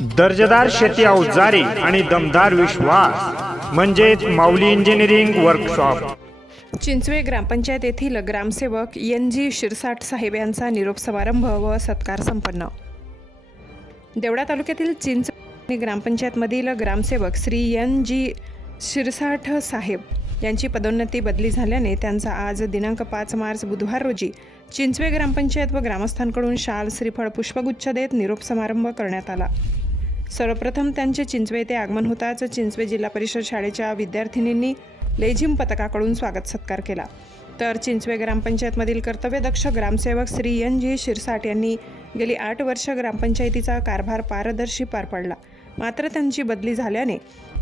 दर्जेदार शेती अवजारे आणि दमदार विश्वास म्हणजेच माऊली इंजिनिअरिंग वर्कशॉप चिंचवे ग्रामपंचायत येथील ग्रामसेवक एन जी शिरसाट साहेब यांचा निरोप समारंभ व सत्कार संपन्न. देवडा तालुक्यातील चिंचवे ग्रामपंचायतमधील ग्रामसेवक श्री एन जी शिरसाठ साहेब यांची पदोन्नती बदली झाल्याने त्यांचा आज दिनांक पाच मार्च बुधवार रोजी चिंचवे ग्रामपंचायत व ग्रामस्थांकडून शाल श्रीफळ पुष्पगुच्छ देत निरोप समारंभ करण्यात आला. सर्वप्रथम त्यांचे चिंचवे येथे आगमन होताच चिंचवे जिल्हा परिषद शाळेच्या विद्यार्थिनींनी लेझिम पथकाकडून स्वागत सत्कार केला. तर चिंचवे ग्रामपंचायतमधील कर्तव्यदक्ष ग्रामसेवक श्री एन जी शिरसाट यांनी गेली आठ वर्ष ग्रामपंचायतीचा कारभार पारदर्शी पार पडला. मात्र त्यांची बदली झाल्याने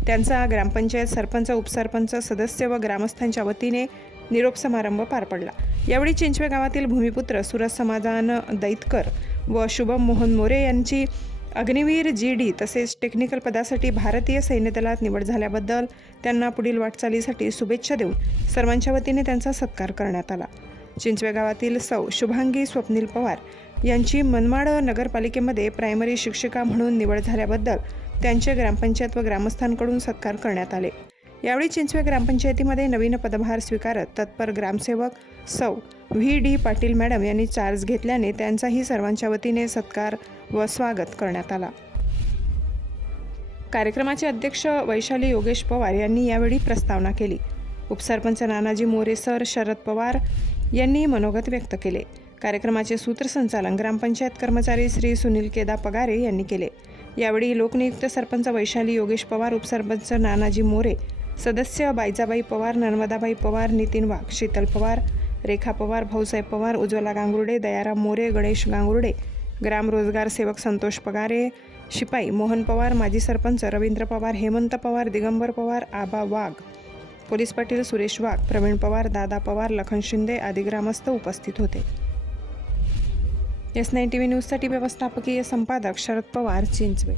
त्यांचा ग्रामपंचायत सरपंच उपसरपंच सदस्य व ग्रामस्थांच्या वतीने निरोप समारंभ पार पडला. यावेळी चिंचवे गावातील भूमिपुत्र सुरज समाधान दैतकर व शुभम मोहन मोरे यांची अग्निवीर जी डी तसेच टेक्निकल पदासाठी भारतीय सैन्य दलात निवड झाल्याबद्दल त्यांना पुढील वाटचालीसाठी शुभेच्छा देऊन सर्वांच्या वतीने त्यांचा सत्कार करण्यात आला. चिंचवे गावातील सौ शुभांगी स्वप्नील पवार यांची मनमाड नगरपालिकेमध्ये प्रायमरी शिक्षिका म्हणून निवड झाल्याबद्दल त्यांचे ग्रामपंचायत व ग्रामस्थांकडून सत्कार करण्यात आले. यावेळी चिंचवे ग्रामपंचायतीमध्ये नवीन पदभार स्वीकारत तत्पर ग्रामसेवक सौ व्ही डी पाटील मॅडम यांनी चार्ज घेतल्याने त्यांचाही सर्वांच्या वतीने सत्कार व स्वागत करण्यात आला. कार्यक्रमाचे अध्यक्ष वैशाली योगेश पवार यांनी यावेळी प्रस्तावना केली. उपसरपंच नानाजी मोरे सर शरद पवार यांनी मनोगत व्यक्त केले. कार्यक्रमाचे सूत्रसंचालन ग्रामपंचायत कर्मचारी श्री सुनील केदा पगारे यांनी केले. यावेळी लोकनियुक्त सरपंच वैशाली योगेश पवार उपसरपंच नानाजी मोरे सदस्य बायजाबाई पवार नर्मदाबाई पवार नितीन वाघ शीतल पवार रेखा पवार भाऊसाहेब पवार उज्ज्वला गांगुर्डे दयाराम मोरे गणेश गांगुर्डे ग्राम रोजगार सेवक संतोष पगारे शिपाई मोहन पवार माजी सरपंच रवींद्र पवार हेमंत पवार दिगंबर पवार आबा वाघ पोलीस पाटील सुरेश वाघ प्रवीण पवार दादा पवार लखन शिंदे आदी ग्रामस्थ उपस्थित होते. एस नाईन टी व्ही न्यूजसाठी व्यवस्थापकीय संपादक शरद पवार चिंचवे.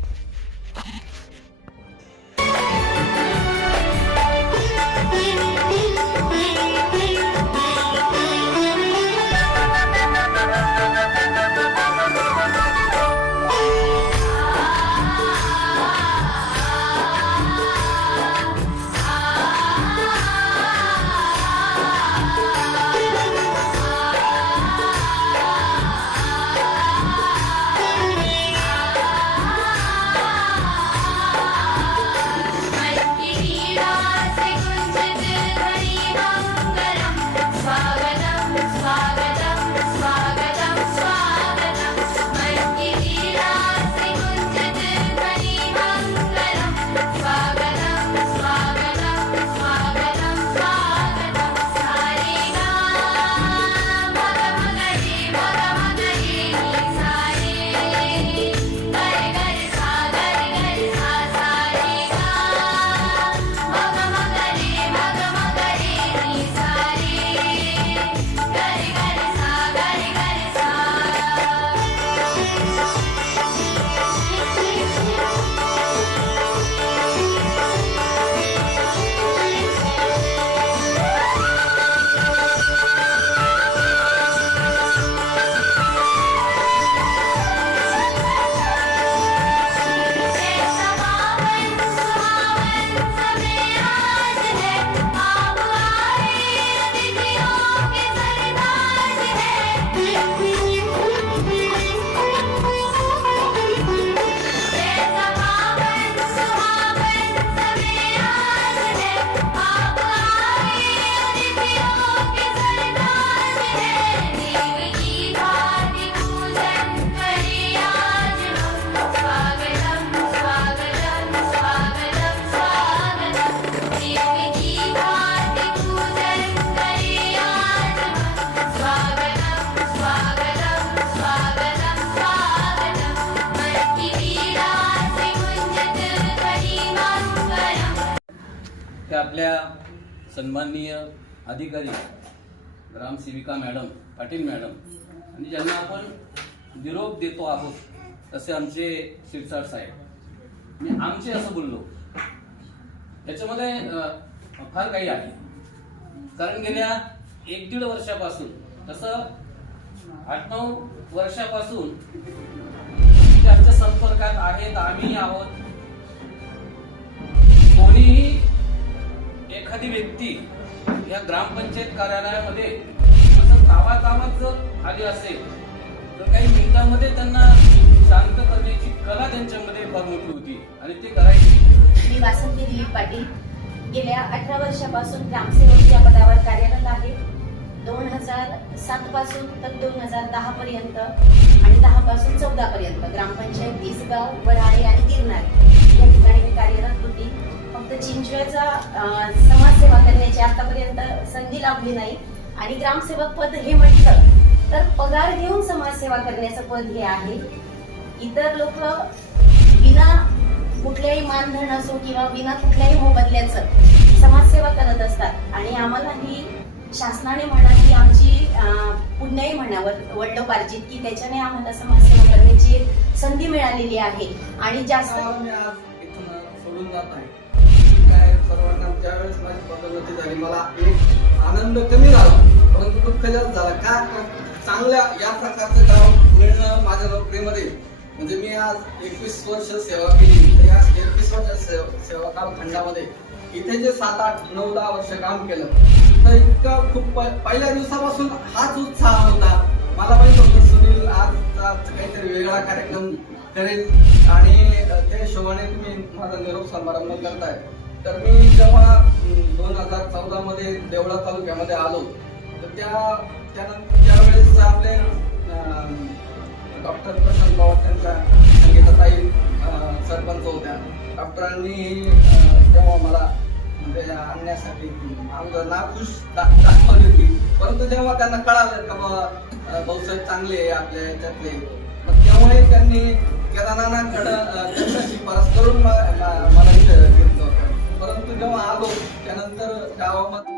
ते आपल्या सन्माननीय अधिकारी ग्रामसेविका मॅडम पाटील मॅडम आणि ज्यांना आपण निरोप देतो आहोत तसे आमचे शिरसाट साहेब. मी आमचे असं बोललो. त्याच्यामध्ये फार काही आहे. कारण गेल्या एक दीड वर्षापासून तसं आठ नऊ वर्षापासून त्या संपर्कात आहेत आम्ही आहोत. कोणीही एखादी व्यक्ती या ग्रामपंचायत कार्यालयामध्ये असं तावा जर आली असेल तर काही मिनिटांमध्ये त्यांना शांत करण्याची कला त्यांच्यामध्ये फार मोठी होती आणि ते करायची. मी वासंती दिलीप पाटील. गेल्या अठरा वर्षापासून ग्रामसेवक या पदावर कार्यरत आहे. दोन हजार सात पासून तर दोन हजार दहा पर्यंत आणि दहा पासून चौदा पर्यंत ग्रामपंचायत इसगाव वराळे आणि गिरणार या ठिकाणी मी कार्यरत होती. फक्त चिंचव्याचा समाजसेवा करण्याची आतापर्यंत संधी लाभली नाही. आणि ग्रामसेवक पद हे म्हटलं तर पगार घेऊन समाजसेवा करण्याचं पद हे आहे. इतर लोक विना कुठल्याही मानधन असो किंवा विना कुठल्याही मोबदल्याचं समाजसेवा करत असतात. आणि आम्हाला ही शासनाने म्हणा की आमची पुण्याही म्हणावं वडलोपार्जित की त्याच्याने आम्हाला समाजसेवा करण्याची संधी मिळालेली आहे. आणि जास्त सोडून जात नाही. चांगल्या या प्रकारचं काम मिळणं माझ्या नोकरीमध्ये. म्हणजे मी आज एकवीस वर्ष सेवा केली. तर या एकवीस वर्ष सेवा काम खंडामध्ये. इथे जे सात आठ नऊ दहा वर्ष काम केलं तर इतकं खूप पहिल्या दिवसापासून हाच उत्साह होता. मला माहीत होतं सुनील आज काहीतरी वेगळा कार्यक्रम करेल. आणि त्या हिशोबाने तुम्ही माझा निरोप समारंभ करताय. तर मी जेव्हा दोन हजार चौदा मध्ये देवळा तालुक्यामध्ये आलो तर त्या त्यानंतर त्यावेळेस आपले डॉक्टर प्रशांत पवार त्यांच्या संगीताताई सरपंच होत्या डॉक्टरांनी तेव्हा मला म्हणजे आणण्यासाठी आमचं नाखुश दाखवली होती. परंतु जेव्हा त्यांना कळालं का बाबा भाऊसाहेब चांगले आहे आपल्या याच्यातले मग तेव्हाही त्यांनी केदारनाथकडं शिफारस करून मला इथं घेतलं होतं. परंतु जेव्हा आलो त्यानंतर गावामध्ये